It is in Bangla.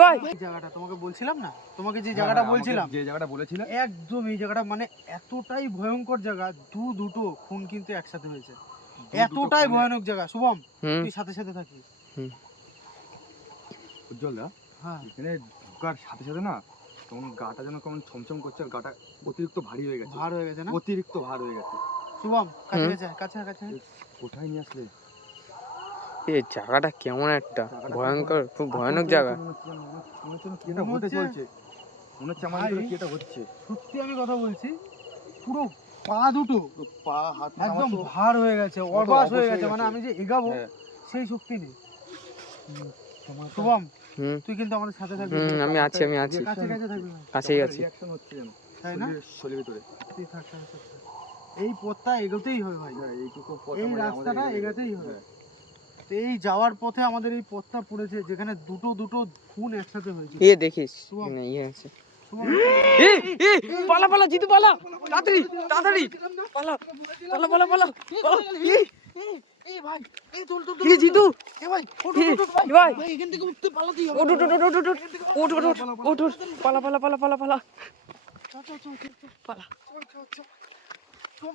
ভাই এই জায়গাটা তোমাকে বলছিলাম না, তোমাকে যে জায়গাটা বলছিলাম, যে জায়গাটা বলেছিলে একদম এই জায়গাটা মানে এতটাই ভয়ঙ্কর জায়গা, দুটো খুন কিন্তু একসাথে হয়েছে। এতটাই ভয়ানক জায়গা। শুভম তুই সাথে সাথে থাকিস। উজ্জ্বল দা, হ্যাঁ এখানে ঢোকার সাথে সাথে না কেমন গাটা যেন কেমন ছমছম করছে, আর গাটা অতিরিক্ত ভারী হয়ে গেছে। ভার হয়ে গেছে না? অতিরিক্ত ভার হয়ে গেছে। শুভম কাছে কাছে কাছে কাছে। কোথায় নিয়ে আসলে? এই জায়গাটা কেমন একটা ভয়ঙ্কর, খুব ভয়ানক জায়গা। সত্যি আমি কথা বলছি, পুরো পা দুটো পা হাত একদম ভার হয়ে গেছে, অবাস হয়ে গেছে, মানে আমি যে এগাবো সেই শক্তি নেই। শুভম তুই কিন্তু আমাদের সাথে থাকবি। আমি আছি কাছে কাছে থাকবি, কাছেই আছি। তাই না? শরীরের ভিতরে তুই থাক সাথে সাথে। এই পথটা এগোতেই হবে ভাই, এইটুকু এই রাস্তাটা এগোতেই হবে। তো এই যাওয়ার পথে আমাদের এই পথটা পড়েছে যেখানে দুটো খুন একসাথে হয়েছে। দেখিস এখানে আছে। পালা পালা জিতু, পালা তাড়াতাড়ি তাড়াতাড়ি, পালা পালা পালা পালা। এই ভাই, এই চল চল কি জিতু? এ ভাই ওঠ ভাই ভাই, এখান থেকে উঠতে পালাতেই হবে। ওঠ ওঠ ওঠ ওঠ ওঠ ওঠ ওঠ ওঠ, পালা পালা পালা পালা পালা চল চল চল পালা। চল